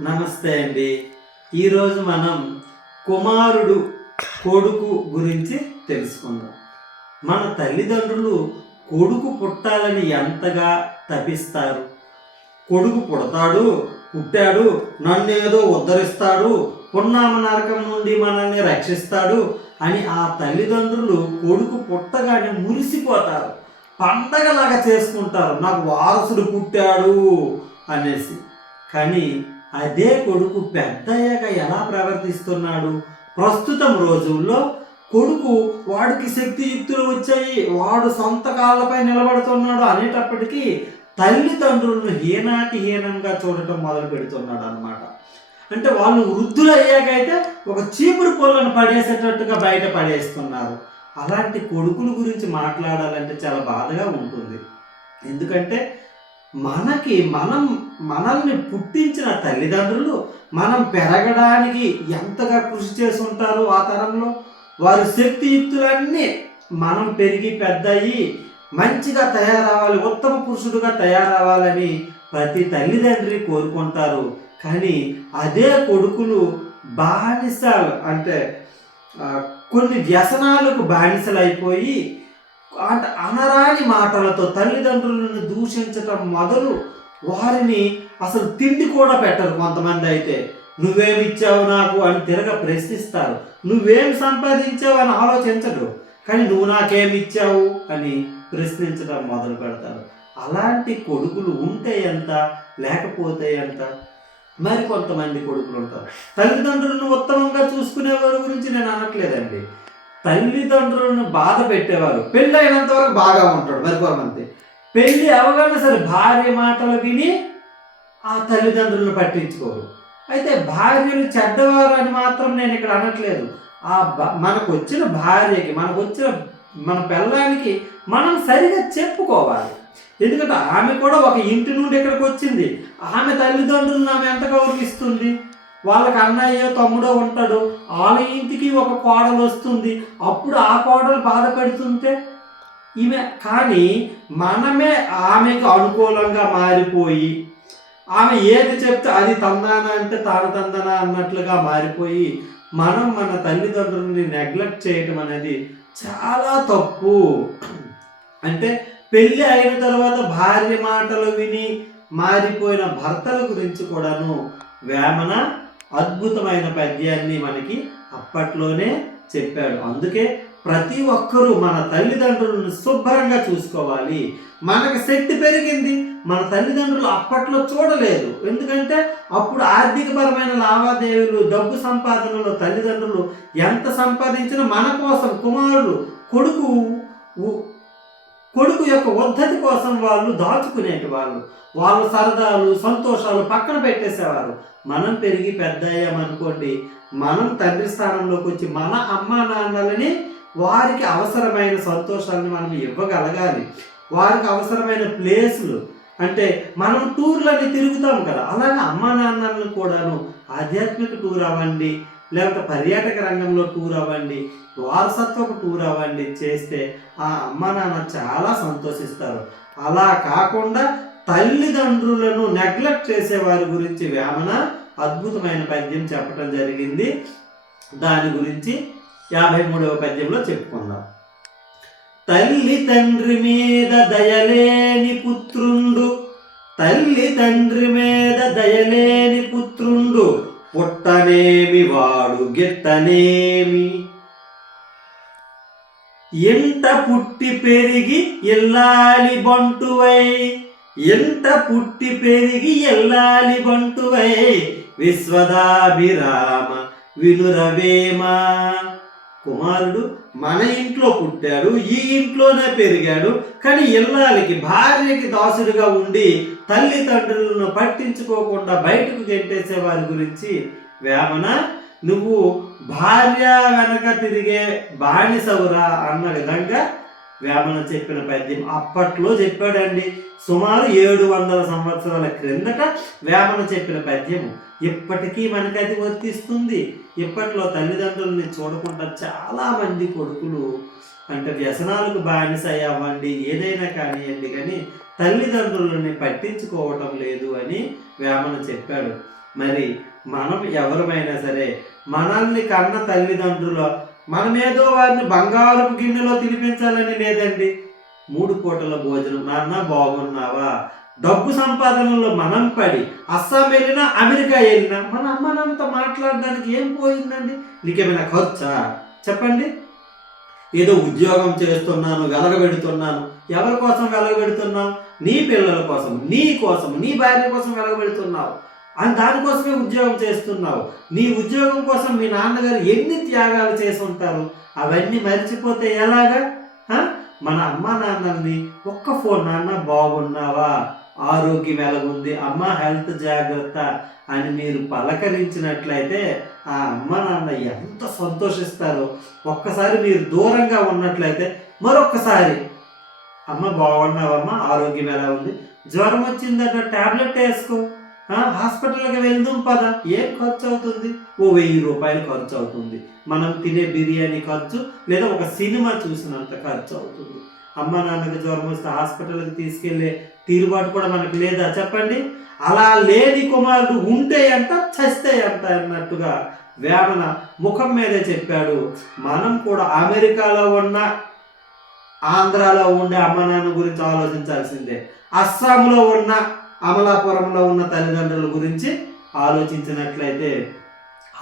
నమస్తే అండి. ఈరోజు మనం కుమారుడు కొడుకు గురించి తెలుసుకుందాం. మన తల్లిదండ్రులు కొడుకు పుట్టాలని ఎంతగా తపిస్తారు? కొడుకు పుడతాడు పుట్టాడు నన్ను ఏదో ఉద్ధరిస్తాడు పున్నామ నరకం నుండి మనల్ని రక్షిస్తాడు అని ఆ తల్లిదండ్రులు కొడుకు పుట్టగానే మురిసిపోతారు. పండగలాగా చేసుకుంటారు. నాకు వారసుడు పుట్టాడు అనేసి. కానీ అదే కొడుకు పెద్దయ్యాక ఎలా ప్రవర్తిస్తున్నాడు? ప్రస్తుతం రోజుల్లో కొడుకు వాడికి శక్తియుక్తులు వచ్చాయి. వాడు సొంత కాళ్ళపై నిలబడుతున్నాడు అనేటప్పటికీ తల్లిదండ్రులను హీనాటి హీనంగా చూడటం మొదలు పెడుతున్నాడు అనమాట అంటే వాళ్ళు వృద్ధులు అయ్యాకైతే ఒక చీపురు పొలను పడేసేటట్టుగా బయట పడేస్తున్నారు. అలాంటి కొడుకుల గురించి మాట్లాడాలంటే చాలా బాధగా ఉంటుంది. ఎందుకంటే మనకి మనం మనల్ని పుట్టించిన తల్లిదండ్రులు మనం పెరగడానికి ఎంతగా కృషి చేసి ఉంటారు ఆ తరంలో? వారి శక్తియుక్తులన్నీ మనం పెరిగి పెద్దయి మంచిగా తయారవ్వాలి ఉత్తమ పురుషుడుగా తయారవ్వాలని ప్రతి తల్లిదండ్రి కోరుకుంటారు. కానీ అదే కొడుకులు బానిసలు అంటే కొన్ని వ్యసనాలకు బానిసలు అయిపోయి అనరాని మాటలతో తల్లిదండ్రులను దూషించటం మొదలు వారిని అసలు తిండి కూడా పెట్టరు కొంతమంది అయితే. నువ్వేమిచ్చావు నాకు? అని తిరగ ప్రశ్నిస్తారు. నువ్వేం సంపాదించావు? అని ఆలోచించడు కానీ నువ్వు నాకేమి ఇచ్చావు? అని ప్రశ్నించడం మొదలు పెడతారు. అలాంటి కొడుకులు ఉంటే ఎంత లేకపోతే ఎంత? మరి కొంతమంది కొడుకులు ఉంటారు. తల్లిదండ్రులను ఉత్తమంగా చూసుకునే వారి గురించి నేను అనట్లేదండి. తల్లిదండ్రులను బాధ పెట్టేవారు. పెళ్ళి అయినంత వరకు బాగా ఉంటాడు మరి కొంతమంది పెళ్ళి అవగానే సరే భార్య మాటలు విని ఆ తల్లిదండ్రులను పట్టించుకోరు. అయితే భార్యలు చెడ్డవారు అని మాత్రం నేను ఇక్కడ అనట్లేదు. ఆ మనకు వచ్చిన భార్యకి మనకు వచ్చిన మన పిల్లానికి మనం సరిగా చెప్పుకోవాలి. ఎందుకంటే ఆమె కూడా ఒక ఇంటి నుండి ఇక్కడికి వచ్చింది. ఆమె తల్లిదండ్రులను ఆమె ఎంత గౌరవిస్తుంది? వాళ్ళకి అన్నయ్యో తమ్ముడో ఉంటాడు వాళ్ళ ఇంటికి ఒక కోడలు వస్తుంది. అప్పుడు ఆ కోడలు బాధపడుతుంటే ఈమె కానీ మనమే ఆమెకు అనుకూలంగా మారిపోయి ఆమె ఏది చెప్తే అది తందాన అంటే తాను తందన అన్నట్లుగా మారిపోయి మనం మన తల్లిదండ్రులని నెగ్లెక్ట్ చేయటం అనేది చాలా తప్పు. అంటే పెళ్ళి అయిన తర్వాత భార్య మాటలు విని మారిపోయిన భర్తల గురించి కూడాను వేమన అద్భుతమైన పద్యాన్ని మనకి అప్పట్లోనే చెప్పాడు. అందుకే ప్రతి ఒక్కరూ మన తల్లిదండ్రులను శుభ్రంగా చూసుకోవాలి. మనకు శక్తి పెరిగింది మన తల్లిదండ్రులు అప్పట్లో చూడలేదు. ఎందుకంటే అప్పుడు ఆర్థికపరమైన లావాదేవీలు డబ్బు సంపాదనలో తల్లిదండ్రులు ఎంత సంపాదించినా మన కోసం కుమారుడు కొడుకు ఉ- కొడుకు యొక్క ఉద్ధతి కోసం వాళ్ళు దాచుకునేటి వాళ్ళు. వాళ్ళ సరదాలు సంతోషాలు పక్కన పెట్టేసేవారు. మనం పెరిగి పెద్ద అయ్యామనుకోండి మనం తండ్రి స్థానంలోకి వచ్చి మన అమ్మ నాన్నలని వారికి అవసరమైన సంతోషాన్ని మనం ఇవ్వగలగాలి. వారికి అవసరమైన ప్లేసులు అంటే మనం టూర్లని తిరుగుతాం కదా అలాగే అమ్మా నాన్నలను కూడాను ఆధ్యాత్మిక టూర్ అవ్వండి లేకపోతే పర్యాటక రంగంలో టూర్ అవ్వండి వారసత్వపు టూర్ అవ్వండి చేస్తే ఆ అమ్మ నాన్న చాలా సంతోషిస్తారు. అలా కాకుండా తల్లిదండ్రులను నెగ్లెక్ట్ చేసే వారి గురించి వేమన అద్భుతమైన పద్యం చెప్పడం జరిగింది. దాని గురించి యాభై మూడవ పద్యంలో చెప్పుకుందాం. తల్లి తండ్రి మీద దయలేని పుత్రుండు తల్లి తండ్రి మీద దయలేని పుత్రుండు పుట్టనేమి వాడు గిట్టనేమి? ఎంత పుట్టి పెరిగి ఇల్లాలి బంటువై ఎంత పుట్టి పెరిగి ఎల్లాలి బంటువై విశ్వదాభిరామ వినురవేమా. కుమారుడు మన ఇంట్లో పుట్టాడు ఈ ఇంట్లోనే పెరిగాడు కానీ ఇల్లాలకి భార్యకి దాసుడిగా ఉండి తల్లిదండ్రులను పట్టించుకోకుండా బయటకు గెంటేసే వారి గురించి వేమన నువ్వు భార్య వెనక తిరిగే బానిసవురా అన్న విధంగా వేమన చెప్పిన పద్యం అప్పట్లో చెప్పాడండి. సుమారు ఏడు వందల సంవత్సరాల క్రిందట వేమన చెప్పిన పద్యము ఇప్పటికీ మనకి అది వర్తిస్తుంది. ఇప్పట్లో తల్లిదండ్రుల్ని చూడకుండా చాలామంది కొడుకులు అంటే వ్యసనాలకు బానిస అవ్వండి ఏదైనా కానివ్వండి కానీ తల్లిదండ్రులని పట్టించుకోవటం లేదు అని వేమన చెప్పాడు. మరి మనం ఎవరమైనా సరే మనల్ని కన్న తల్లిదండ్రుల మనమేదో వారిని బంగారపు గిన్నెలో తినిపించాలని లేదండి. మూడు పూటల భోజనం. నాన్న బాగున్నావా? డబ్బు సంపాదనలో మనం పడి అస్సాం వెళ్ళినా అమెరికా వెళ్ళినా మన అమ్మ నాన్నతో మాట్లాడడానికి ఏం పోయిందండి? నీకేమైనా ఖర్చా? చెప్పండి. ఏదో ఉద్యోగం చేస్తున్నాను వెలగబెడుతున్నాను. ఎవరి కోసం వెలగబెడుతున్నావు? నీ పిల్లల కోసం నీ కోసం నీ భార్య కోసం వెలగబెడుతున్నావు. అని దానికోసమే ఉద్యోగం చేస్తున్నావు. నీ ఉద్యోగం కోసం మీ నాన్నగారు ఎన్ని త్యాగాలు చేసి ఉంటారు? అవన్నీ మర్చిపోతే ఎలాగా? మన అమ్మ నాన్నల్ని ఒక్క ఫోన్ నాన్న బాగున్నావా? ఆరోగ్యం ఎలాగుంది? అమ్మ హెల్త్ జాగ్రత్త అని మీరు పలకరించినట్లయితే ఆ అమ్మ నాన్న ఎంత సంతోషిస్తారో. ఒక్కసారి మీరు దూరంగా ఉన్నట్లయితే మరొక్కసారి అమ్మ బాగున్నావమ్మా ఆరోగ్యం ఎలా ఉంది? జ్వరం వచ్చిందట టాబ్లెట్ వేసుకో. హాస్పిటల్కి వెళ్దాం పద. ఏం ఖర్చు అవుతుంది ఓ వెయ్యి రూపాయలు ఖర్చు అవుతుంది మనం తినే బిర్యానీ ఖర్చు లేదా ఒక సినిమా చూసినంత ఖర్చు అవుతుంది అమ్మ నాన్నకి జ్వరం వస్తే హాస్పిటల్కి తీసుకెళ్ళే తీరుబాటు కూడా మనకు లేదా? చెప్పండి. అలా లేని కుమారుడు ఉంటే ఎంత చస్తే ఎంత అన్నట్టుగా వేమన ముఖం మీదే చెప్పాడు. మనం కూడా అమెరికాలో ఉన్న ఆంధ్రాలో ఉండే అమ్మ నాన్న గురించి ఆలోచించాల్సిందే. అస్సాంలో ఉన్న అమలాపురంలో ఉన్న తల్లిదండ్రుల గురించి ఆలోచించినట్లయితే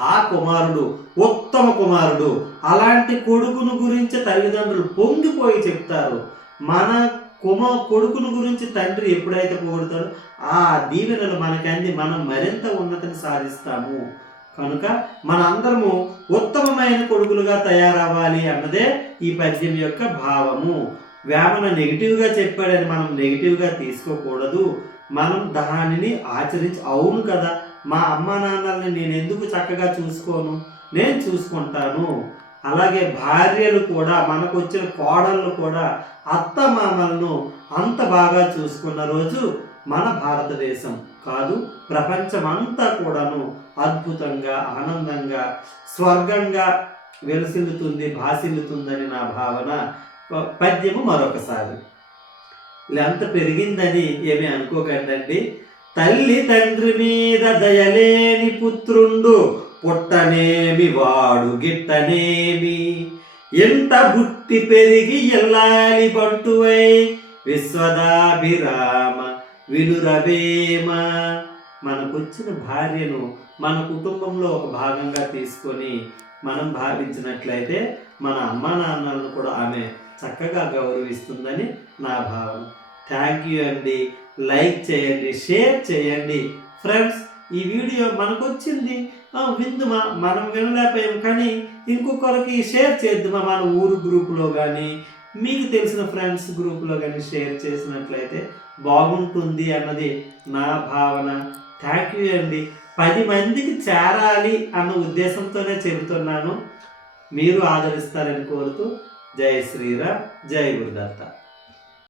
ఆ కుమారుడు ఉత్తమ కుమారుడు. అలాంటి కొడుకును గురించి తల్లిదండ్రులు పొంగిపోయి చెప్తారు. మన కుమ కొడుకును గురించి తండ్రి ఎప్పుడైతే పొగుడతాడో ఆ దీవెనలు మనకంది మనం మరింత ఉన్నతిని సాధిస్తాము. కనుక మనందరము ఉత్తమమైన కొడుకులుగా తయారవ్వాలి అన్నదే ఈ పద్యం యొక్క భావము. వేమన నెగిటివ్గా చెప్పాడని మనం నెగిటివ్గా తీసుకోకూడదు. మనం దానిని ఆచరించి అవును కదా మా అమ్మ నాన్నల్ని నేను ఎందుకు చక్కగా చూసుకోను? నేను చూసుకుంటాను. అలాగే భార్యలు కూడా మనకు వచ్చిన కోడళ్ళు కూడా అత్త మామలను అంత బాగా చూసుకున్న రోజు మన భారతదేశం కాదు ప్రపంచం అంతా కూడాను అద్భుతంగా ఆనందంగా స్వర్గంగా వెలసిల్లుతుంది భాసిల్లుతుందని నా భావన. పద్యము మరొకసారి. లెంత పెరిగిందని ఏమీ అనుకోకండి తల్లి తండ్రి మీద దయలేని పుత్రుండు పుట్టనేమి వాడు గిట్టనేమి? ఎంత బుట్టి పెరిగి ఎల్లాలి బంటువై? విశ్వదాభిరామ వినురవేమ. మనకొచ్చిన భార్యను మన కుటుంబంలో ఒక భాగంగా తీసుకొని మనం భావించినట్లయితే మన అమ్మా నాన్నలను కూడా ఆమె చక్కగా గౌరవిస్తుందని నా భావన. థ్యాంక్ యూ అండి. లైక్ చేయండి షేర్ చేయండి. ఫ్రెండ్స్ ఈ వీడియో మనకు వచ్చింది విందుమా? మనం వినలేకపోయాం కానీ ఇంకొకరికి షేర్ చేద్దామా? మన ఊరు గ్రూపులో కానీ మీకు తెలిసిన ఫ్రెండ్స్ గ్రూప్లో కానీ షేర్ చేసినట్లయితే బాగుంటుంది అన్నది నా భావన. థ్యాంక్ యూ అండి. పది మందికి చేరాలి అన్న ఉద్దేశంతోనే చెబుతున్నాను. మీరు ఆదరిస్తారని కోరుతూ जय श्री राम जय गुरुदत्ता।